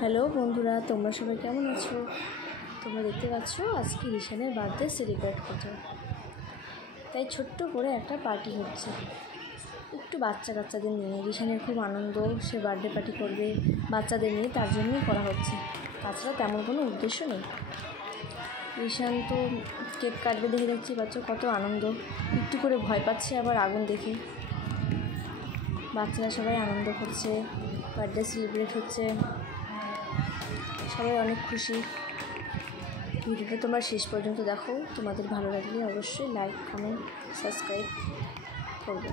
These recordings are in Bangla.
হ্যালো বন্ধুরা, তোমরা সবাই কেমন আছো? তোমরা দেখতে পাচ্ছ আজকে রিশানের বার্থডে সেলিব্রেট করতে, তাই ছোট্ট করে একটা পার্টি হচ্ছে একটু বাচ্চাদের নিয়ে। রিশানের খুব আনন্দ, সে বার্থডে পার্টি করবে বাচ্চাদের নিয়ে, তার জন্যই করা হচ্ছে, তাছাড়া তেমন কোনো উদ্দেশ্য নেই। রিশান তো কেক কাটবে দেখে দেখছি বাচ্চা কত আনন্দ, একটু করে ভয় পাচ্ছে আবার আগুন দেখে। বাচ্চারা সবাই আনন্দ করছে, বার্থডে সেলিব্রেট হচ্ছে, সবাই অনেক খুশি। ভিডিওটা তোমরা শেষ পর্যন্ত দেখো, তোমাদের ভালো লাগলে অবশ্যই লাইক, কমেন্ট, সাবস্ক্রাইব করবে।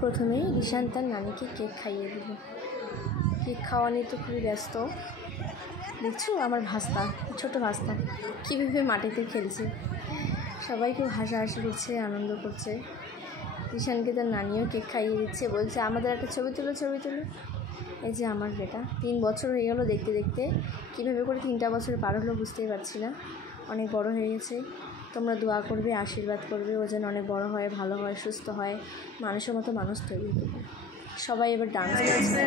প্রথমেই রিশান তার নানিকে কেক খাইয়ে দিল। কেক খাওয়া নিয়ে তো খুবই ব্যস্ত। দেখছো আমার ভাস্তা, ছোট ভাস্তা কীভাবে মাটিতে খেলছে, সবাই খুব হাসাহাসি করছে, আনন্দ করছে। রিশানকে তার নানিও কেক খাইয়ে দিচ্ছে, বলছে আমাদের একটা ছবি তুলো। এই যে আমার বেটা, 3 বছর হয়ে গেল দেখতে দেখতে, কীভাবে করে 3টা বছর পার হলো বুঝতেই পারছি না। অনেক বড় হয়ে গেছে। তোমরা দোয়া করবে, আশীর্বাদ করবে, ও যেন অনেক বড় হয়, ভালো হয়, সুস্থ হয়, মানুষের মতো মানুষ তৈরি করবে। সবাই এবার ডান্স করছে।